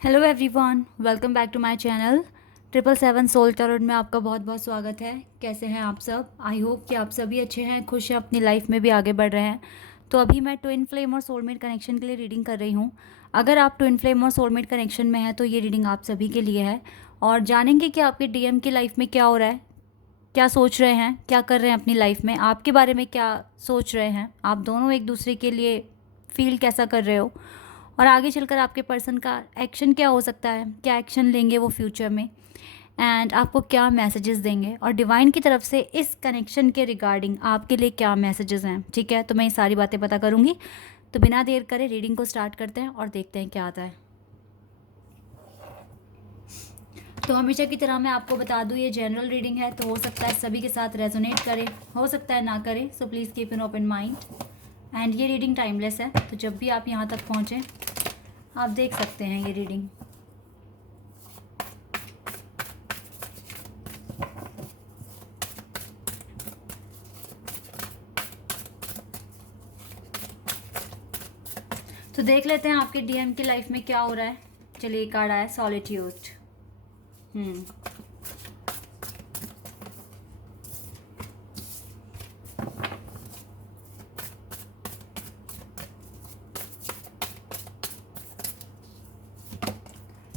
Hello everyone, welcome back to my channel 777 soul tarot में आपका बहुत बहुत स्वागत है। कैसे हैं आप सब? आई होप कि आप सभी अच्छे हैं, खुश हैं, अपनी लाइफ में भी आगे बढ़ रहे हैं। तो अभी मैं ट्विन फ्लेम और सोलमेट कनेक्शन के लिए रीडिंग कर रही हूँ। अगर आप ट्विन फ्लेम और सोलमेट कनेक्शन में हैं तो ये रीडिंग आप सभी के लिए है। और जानेंगे कि आपके डीएम की लाइफ में क्या हो रहा है, क्या सोच रहे हैं, क्या कर रहे हैं अपनी लाइफ में, आपके बारे में क्या सोच रहे हैं, आप दोनों एक दूसरे के लिए फील कैसा कर रहे हो, और आगे चलकर आपके पर्सन का एक्शन क्या हो सकता है, क्या एक्शन लेंगे वो फ्यूचर में, एंड आपको क्या मैसेजेस देंगे, और डिवाइन की तरफ से इस कनेक्शन के रिगार्डिंग आपके लिए क्या मैसेजेस हैं। ठीक है, तो मैं ये सारी बातें पता करूँगी। तो बिना देर करे रीडिंग को स्टार्ट करते हैं और देखते हैं क्या आता है। तो हमेशा की तरह मैं आपको बता दूं, ये जनरल रीडिंग है, तो हो सकता है सभी के साथ रेजोनेट करे, हो सकता है ना करे। So please keep an open mind. And ये रीडिंग टाइमलेस है, तो जब भी आप यहाँ तक पहुँचें आप देख सकते हैं ये रीडिंग। तो देख लेते हैं आपके डीएम की लाइफ में क्या हो रहा है। चलिए, कार्ड आया solitude.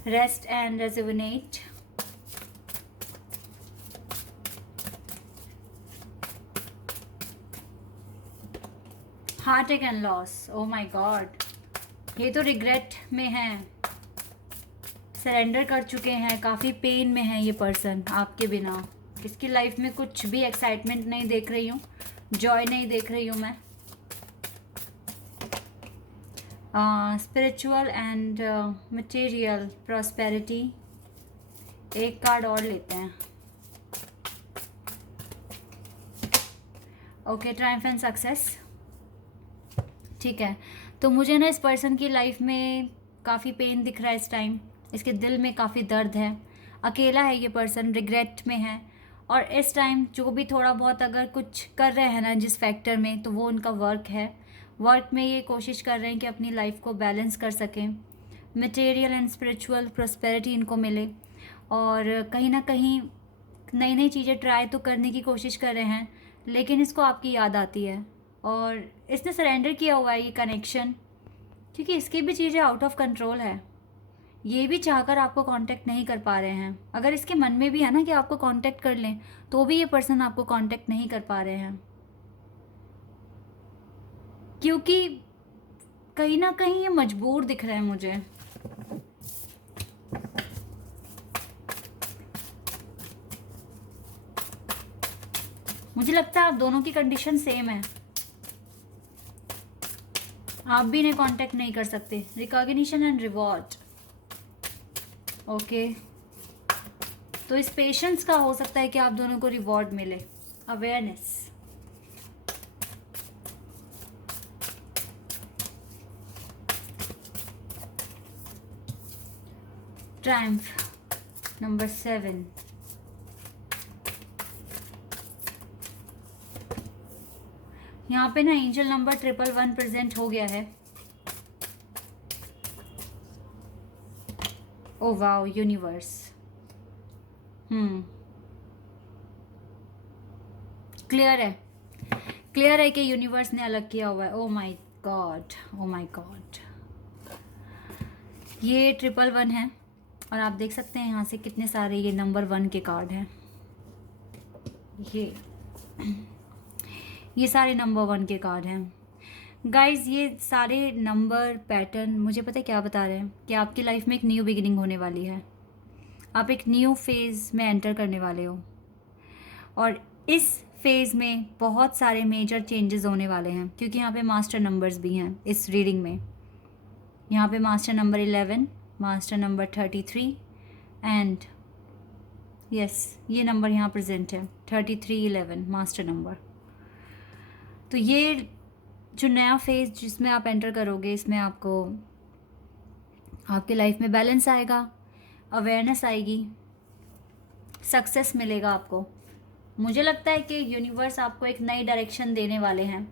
Rest and rejuvenate. Heart and loss. Oh my God, ये तो रिग्रेट में है, सरेंडर कर चुके हैं, काफ़ी पेन में है ये पर्सन आपके बिना। इसकी लाइफ में कुछ भी एक्साइटमेंट नहीं देख रही हूँ, जॉय नहीं देख रही हूँ मैं। Spiritual and material prosperity. एक कार्ड और लेते हैं। Okay, Triumph and success. ठीक है, तो मुझे ना इस पर्सन की लाइफ में काफ़ी पेन दिख रहा है इस टाइम। इसके दिल में काफ़ी दर्द है, अकेला है ये पर्सन, रिग्रेट में है। और इस टाइम जो भी थोड़ा बहुत अगर कुछ कर रहे हैं ना जिस फैक्टर में, तो वो उनका वर्क है। वर्क में ये कोशिश कर रहे हैं कि अपनी लाइफ को बैलेंस कर सकें, मटेरियल एंड स्पिरिचुअल प्रॉस्पेरिटी इनको मिले, और कहीं ना कहीं नई नई चीज़ें ट्राई तो करने की कोशिश कर रहे हैं, लेकिन इसको आपकी याद आती है और इसने सरेंडर किया हुआ है ये कनेक्शन, क्योंकि इसकी भी चीज़ें आउट ऑफ कंट्रोल है। ये भी चाहकर आपको कांटेक्ट नहीं कर पा रहे हैं। अगर इसके मन में भी है ना कि आपको कांटेक्ट कर लें, तो भी ये पर्सन आपको कांटेक्ट नहीं कर पा रहे हैं, क्योंकि कहीं ना कहीं ये मजबूर दिख रहे हैं मुझे। मुझे लगता है आप दोनों की कंडीशन सेम है, आप भी इन्हें कांटेक्ट नहीं कर सकते। Recognition and reward. ओके, तो इस पेशेंस का हो सकता है कि आप दोनों को रिवॉर्ड मिले। अवेयरनेस। Triumph number 7। यहाँ पे ना एंजल नंबर 111 प्रेजेंट हो गया है। Oh wow, universe. क्लियर है, क्लियर है कि यूनिवर्स ने अलग किया हुआ है। Oh my God, oh my God. ये 111 है, और आप देख सकते हैं यहाँ से कितने सारे ये नंबर 1 के कार्ड हैं। ये सारे नंबर 1 के कार्ड हैं गाइज। ये सारे नंबर पैटर्न मुझे पता है क्या बता रहे हैं, कि आपकी लाइफ में एक न्यू बिगिनिंग होने वाली है, आप एक न्यू फेज़ में एंटर करने वाले हो, और इस फेज़ में बहुत सारे मेजर चेंजेस होने वाले हैं, क्योंकि यहाँ पे मास्टर नंबर्स भी हैं इस रीडिंग में। यहाँ पे master number 11, master number 33 and yes, ये नंबर यहाँ प्रेजेंट है 33, 11 मास्टर नंबर। तो ये जो नया फेज़ जिसमें आप एंटर करोगे, इसमें आपको आपकी लाइफ में बैलेंस आएगा, अवेयरनेस आएगी, सक्सेस मिलेगा आपको। मुझे लगता है कि यूनिवर्स आपको एक नई डायरेक्शन देने वाले हैं।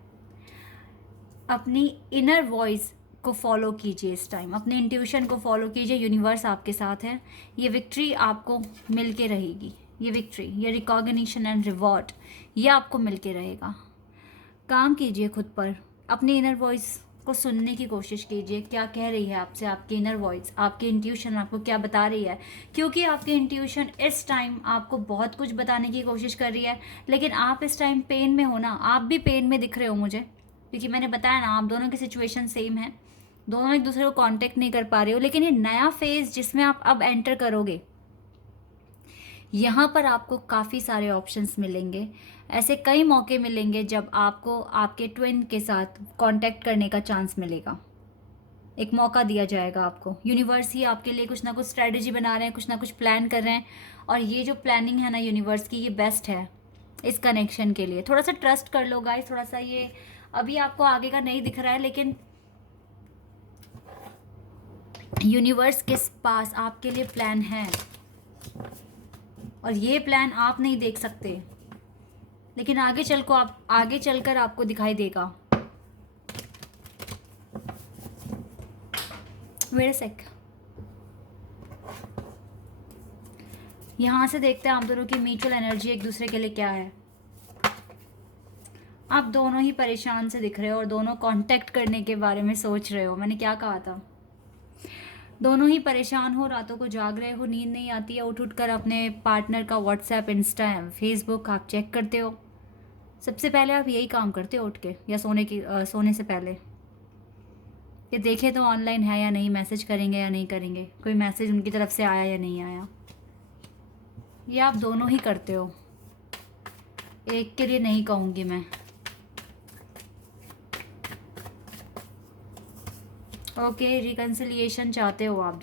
अपनी इनर वॉइस को फॉलो कीजिए इस टाइम, अपने इंट्यूशन को फॉलो कीजिए, यूनिवर्स आपके साथ है। ये विक्ट्री आपको मिल के रहेगी, ये विक्ट्री, ये रिकॉग्निशन एंड रिवॉर्ड, ये आपको मिल के रहेगा। काम कीजिए खुद पर, अपनी इनर वॉइस को सुनने की कोशिश कीजिए, क्या कह रही है आपसे आपकी इनर वॉइस, आपकी इंट्यूशन आपको क्या बता रही है। क्योंकि आपकी इंट्यूशन इस टाइम आपको बहुत कुछ बताने की कोशिश कर रही है, लेकिन आप इस टाइम पेन में हो ना, आप भी पेन में दिख रहे हो मुझे, क्योंकि मैंने बताया ना आप दोनों की सिचुएशन सेम है, दोनों एक दूसरे को कांटेक्ट नहीं कर पा रहे हो। लेकिन ये नया फेज जिसमें आप अब एंटर करोगे, यहाँ पर आपको काफ़ी सारे ऑप्शंस मिलेंगे, ऐसे कई मौके मिलेंगे जब आपको आपके ट्विन के साथ कांटेक्ट करने का चांस मिलेगा, एक मौका दिया जाएगा आपको। यूनिवर्स ही आपके लिए कुछ ना कुछ स्ट्रेटजी बना रहे हैं, कुछ ना कुछ प्लान कर रहे हैं, और ये जो प्लानिंग है ना यूनिवर्स की, ये बेस्ट है इस कनेक्शन के लिए। थोड़ा सा ट्रस्ट कर लो गाइस, थोड़ा सा, ये अभी आपको आगे का नहीं दिख रहा है, लेकिन यूनिवर्स के पास आपके लिए प्लान है, और ये प्लान आप नहीं देख सकते, लेकिन आगे चलकर आपको दिखाई देगा। वेट अ सेक, यहाँ से देखते हैं आप दोनों की म्यूचुअल एनर्जी एक दूसरे के लिए क्या है। आप दोनों ही परेशान से दिख रहे हो और दोनों कांटेक्ट करने के बारे में सोच रहे हो। मैंने क्या कहा था, दोनों ही परेशान हो, रातों को जाग रहे हो, नींद नहीं आती है, उठ कर अपने पार्टनर का व्हाट्सएप, इंस्टा, फेसबुक आप चेक करते हो। सबसे पहले आप यही काम करते हो उठ के, या सोने से पहले, कि देखें तो ऑनलाइन है या नहीं, मैसेज करेंगे या नहीं करेंगे, कोई मैसेज उनकी तरफ से आया या नहीं आया। ये आप दोनों ही करते हो, एक के लिए नहीं कहूँगी मैं। ओके, रिकन्सिलिएशन चाहते हो आप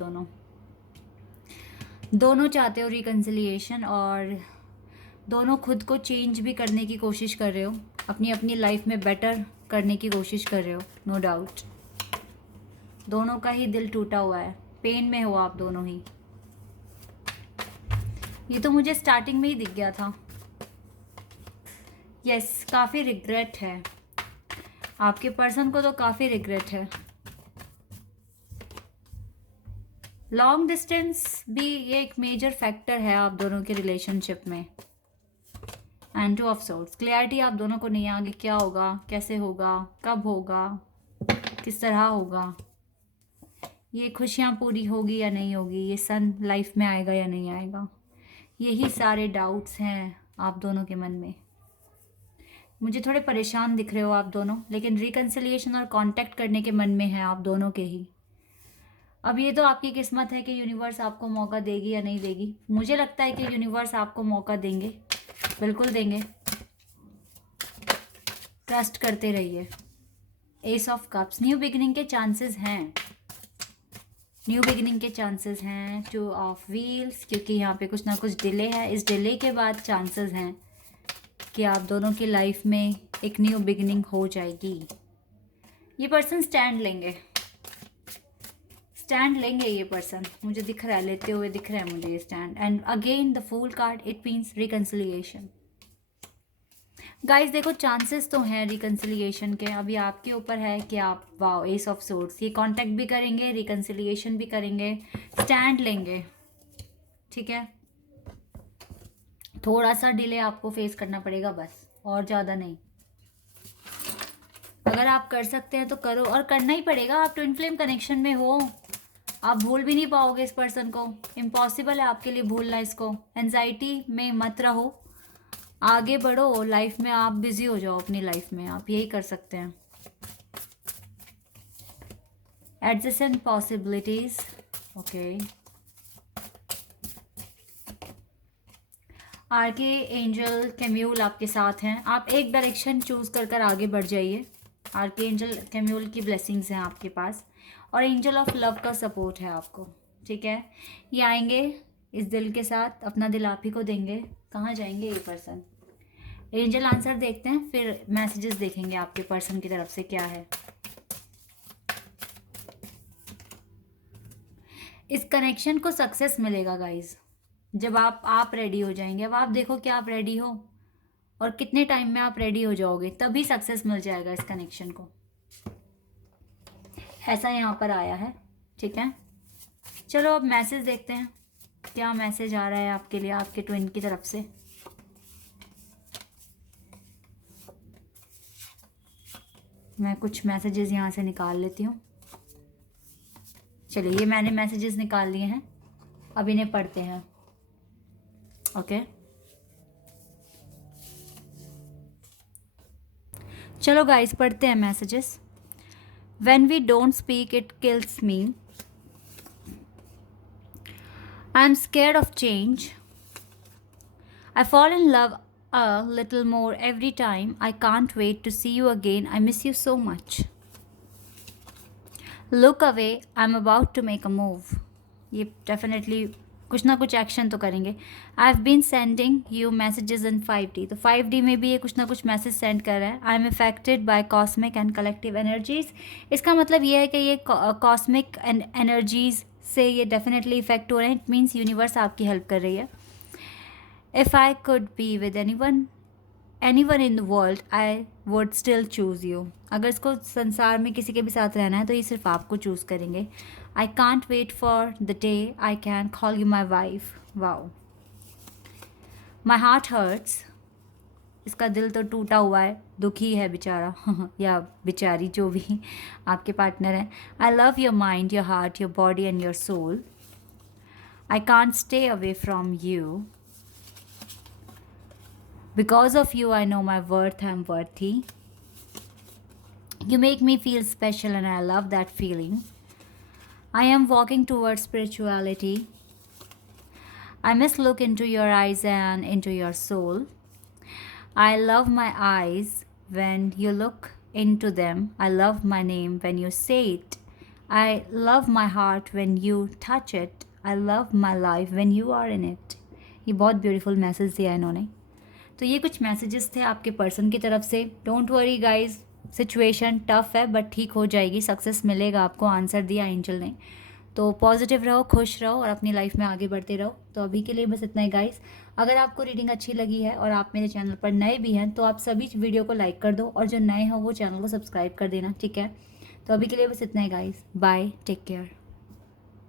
दोनों चाहते हो रिकन्सिलिएशन, और दोनों खुद को चेंज भी करने की कोशिश कर रहे हो, अपनी अपनी लाइफ में बेटर करने की कोशिश कर रहे हो, नो डाउट। दोनों का ही दिल टूटा हुआ है, पेन में हो आप दोनों ही। ये तो मुझे स्टार्टिंग में ही दिख गया था। यस, काफ़ी रिग्रेट है आपके पर्सन को, तो काफ़ी रिग्रेट है। लॉन्ग डिस्टेंस भी ये एक मेजर फैक्टर है आप दोनों के रिलेशनशिप में। एंड 2 ऑफ सोर्ड्स, क्लैरिटी आप दोनों को नहीं है, आगे क्या होगा, कैसे होगा, कब होगा, किस तरह होगा, ये खुशियाँ पूरी होगी या नहीं होगी, ये सन लाइफ में आएगा या नहीं आएगा, यही सारे डाउट्स हैं आप दोनों के मन में। मुझे थोड़े परेशान दिख रहे हो आप दोनों, लेकिन रिकन्सिलिएशन और कांटेक्ट करने के मन में है आप दोनों के ही। अब ये तो आपकी किस्मत है कि यूनिवर्स आपको मौका देगी या नहीं देगी। मुझे लगता है कि यूनिवर्स आपको मौका देंगे, बिल्कुल देंगे, ट्रस्ट करते रहिए। S of cups, new beginning के चांसेस हैं, न्यू बिगिनिंग के चांसेस हैं। 2 ऑफ व्हील्स, क्योंकि यहाँ पे कुछ ना कुछ डिले है, इस डिले के बाद चांसेस हैं कि आप दोनों की लाइफ में एक न्यू बिगिनिंग हो जाएगी। ये पर्सन स्टैंड लेंगे, ये पर्सन मुझे दिख रहा है, लेते हुए दिख रहा है मुझे ये stand. And again the fool card, it means reconciliation. Guys देखो, चांसेस तो हैं रिकन्सिलिएशन के, अभी आपके ऊपर है कि आप, वाओ, एस ऑफ सोर्ड्स, ये कांटेक्ट भी करेंगे, रिकन्सिलिएशन भी करेंगे, स्टैंड लेंगे, ठीक है। थोड़ा सा डिले आपको फेस करना पड़ेगा बस, और ज़्यादा नहीं। अगर आप कर सकते हैं तो करो, और करना ही पड़ेगा, आप ट्विन फ्लेम कनेक्शन में हो, आप भूल भी नहीं पाओगे इस पर्सन को, इम्पॉसिबल है आपके लिए भूलना इसको। एंजाइटी में मत रहो, आगे बढ़ो लाइफ में, आप बिजी हो जाओ अपनी लाइफ में, आप यही कर सकते हैं। Adjacent possibilities, okay. Archangel Camael आपके साथ हैं, आप एक डायरेक्शन चूज कर आगे बढ़ जाइए। आर्के एंजल कैम्यूल की ब्लेसिंग्स हैं आपके पास, और एंजल ऑफ लव का सपोर्ट है आपको, ठीक है। ये आएंगे इस दिल के साथ, अपना दिल आप ही को देंगे। कहाँ जाएंगे ये पर्सन, एंजल आंसर देखते हैं, फिर मैसेजेस देखेंगे आपके पर्सन की तरफ से क्या है। इस कनेक्शन को सक्सेस मिलेगा गाइज, जब आप रेडी हो जाएंगे। अब आप देखो कि आप रेडी हो और कितने टाइम में आप रेडी हो जाओगे, तभी सक्सेस मिल जाएगा इस कनेक्शन को। ऐसा यहाँ पर आया है, ठीक है। चलो अब मैसेज देखते हैं, क्या मैसेज आ रहा है आपके लिए आपके ट्विन की तरफ से। मैं कुछ मैसेजेस यहाँ से निकाल लेती हूँ। चलिए, ये मैंने मैसेजेस निकाल लिए हैं, अब इन्हें पढ़ते हैं। ओके, चलो गाइस पढ़ते हैं messages. When we don't speak it kills me, I am scared of change, I fall in love a little more every time. I can't wait to see you again. I miss you so much. Look away. I'm about to make a move. ये definitely कुछ ना कुछ action तो करेंगे। I've been sending you messages in 5D. तो 5D में भी ये कुछ ना कुछ मैसेज सेंड कर रहा है। I'm affected by cosmic and collective energies. इसका मतलब ये है कि ये cosmic energies से ये definitely इफेक्ट हो रहे हैं। It means यूनिवर्स आपकी हेल्प कर रही है। If I could be with anyone in the world, I would still choose you. अगर इसको संसार में किसी के भी साथ रहना है तो ये सिर्फ आपको चूज़ करेंगे। I can't wait for the day I can call you my wife. Wow. My heart hurts. इसका दिल तो टूटा हुआ है, दुखी है बेचारा या बेचारी, जो भी आपके पार्टनर हैं। I love your mind, your heart, your body and your soul. I can't stay away from you. Because of you, I know my worth, I'm worthy. You make me feel special and I love that feeling. I am walking towards spirituality. I must look into your eyes and into your soul. I love my eyes when you look into them. I love my name when you say it. I love my heart when you touch it. I love my life when you are in it. ये बहुत beautiful message दिया है इन्होंने। तो ये कुछ messages थे आपके पर्सन की तरफ से। Don't worry guys, situation tough है बट ठीक हो जाएगी, सक्सेस मिलेगा आपको, आंसर दिया एंजल ने। तो पॉजिटिव रहो, खुश रहो और अपनी लाइफ में आगे बढ़ते रहो। तो अभी के लिए बस इतना ही गाइस। अगर आपको रीडिंग अच्छी लगी है और आप मेरे चैनल पर नए भी हैं तो आप सभी वीडियो को लाइक कर दो और जो नए हो वो चैनल को सब्सक्राइब कर देना, ठीक है। तो अभी के लिए बस इतना ही गाइस, बाय, टेक केयर।